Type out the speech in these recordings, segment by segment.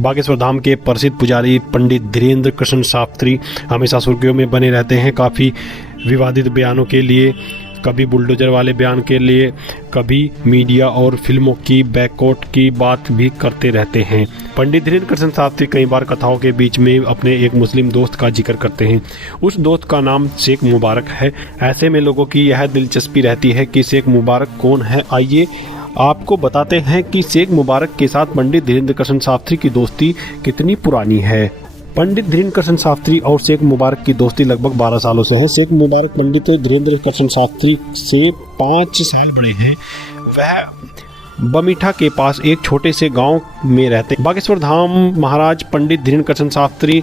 बागेश्वर धाम के प्रसिद्ध पुजारी पंडित धीरेन्द्र कृष्ण शास्त्री हमेशा सुर्खियों में बने रहते हैं, काफ़ी विवादित बयानों के लिए, कभी बुलडोजर वाले बयान के लिए, कभी मीडिया और फिल्मों की बैकआउट की बात भी करते रहते हैं। पंडित धीरेन्द्र कृष्ण शास्त्री कई बार कथाओं के बीच में अपने एक मुस्लिम दोस्त का जिक्र करते हैं। उस दोस्त का नाम शेख मुबारक है। ऐसे में लोगों की यह दिलचस्पी रहती है कि शेख मुबारक कौन है। आइए आपको बताते हैं कि शेख मुबारक के साथ पंडित धीरेन्द्र कृष्ण शास्त्री की दोस्ती कितनी पुरानी है। पंडित धीरेन्द्र कृष्ण शास्त्री और शेख मुबारक की दोस्ती लगभग 12 सालों से है। शेख मुबारक पंडित धीरेन्द्र कृष्ण शास्त्री से 5 साल बड़े हैं। वह बमीठा के पास एक छोटे से गांव में रहते हैं। बागेश्वर धाम महाराज पंडित धीरेन्द्र कृष्ण शास्त्री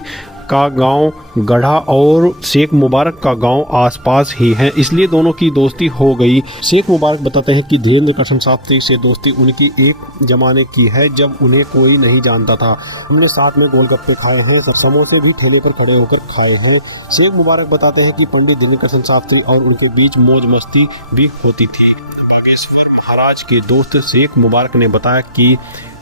का गांव गढ़ा और शेख मुबारक का गांव आसपास ही है, इसलिए दोनों की दोस्ती हो गई। शेख मुबारक बताते हैं कि धीरेन्द्र कृष्ण शास्त्री से दोस्ती उनकी एक जमाने की है, जब उन्हें कोई नहीं जानता था। हमने साथ में गोलगप्पे खाए हैं, समोसे भी ठेले पर खड़े होकर खाए हैं। शेख मुबारक बताते हैं कि पंडित धीरेन्द्र कृष्ण शास्त्री और उनके बीच मौज मस्ती भी होती थी। बागेश्वर महाराज के दोस्त शेख मुबारक ने बताया कि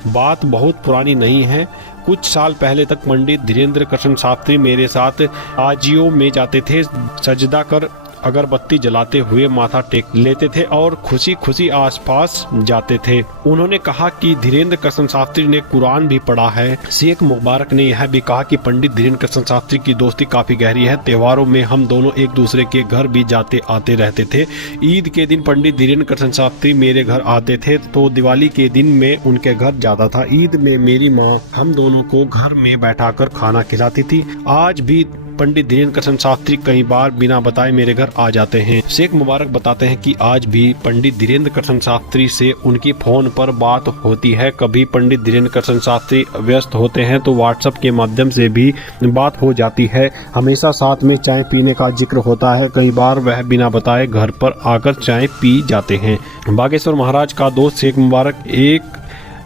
बात बहुत पुरानी नहीं है। कुछ साल पहले तक पंडित धीरेन्द्र कृष्ण शास्त्री मेरे साथ आजियो में जाते थे, सजदा कर अगरबत्ती जलाते हुए माथा टेक लेते थे और खुशी खुशी आसपास जाते थे। उन्होंने कहा कि धीरेन्द्र कृष्ण शास्त्री ने कुरान भी पढ़ा है। शेख मुबारक ने यह भी कहा कि पंडित धीरेन्द्र कृष्ण शास्त्री की दोस्ती काफी गहरी है। त्योहारों में हम दोनों एक दूसरे के घर भी जाते आते रहते थे। ईद के दिन पंडित धीरेन्द्र कृष्ण शास्त्री मेरे घर आते थे तो दिवाली के दिन मैं उनके घर जाता था। ईद में मेरी माँ हम दोनों को घर में बैठाकर खाना खिलाती थी। आज भी पंडित धीरेन्द्र कृष्ण शास्त्री कई बार बिना बताए मेरे घर आ जाते हैं। शेख मुबारक बताते हैं कि आज भी पंडित धीरेन्द्र कृष्ण शास्त्री से उनकी फोन पर बात होती है। कभी पंडित धीरेन्द्र कृष्ण शास्त्री व्यस्त होते हैं तो व्हाट्सएप के माध्यम से भी बात हो जाती है। हमेशा साथ में चाय पीने का जिक्र होता है। कई बार वह बिना बताए घर पर आकर चाय पी जाते हैं। बागेश्वर महाराज का दोस्त शेख मुबारक एक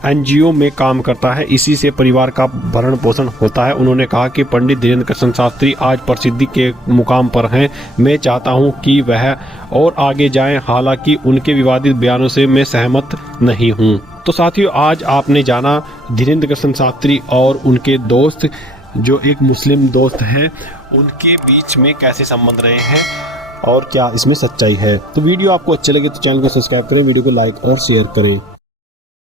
एनजीओ में काम करता है, इसी से परिवार का भरण पोषण होता है। उन्होंने कहा कि पंडित धीरेन्द्र कृष्ण शास्त्री आज प्रसिद्धि के मुकाम पर हैं। मैं चाहता हूं कि वह और आगे जाएं, हालांकि उनके विवादित बयानों से मैं सहमत नहीं हूं। तो साथियों, आज आपने जाना धीरेन्द्र कृष्ण शास्त्री और उनके दोस्त, जो एक मुस्लिम दोस्त है, उनके बीच में कैसे संबंध रहे हैं और क्या इसमें सच्चाई है। तो वीडियो आपको अच्छे लगे तो चैनल को सब्सक्राइब करें, वीडियो को लाइक और शेयर करें।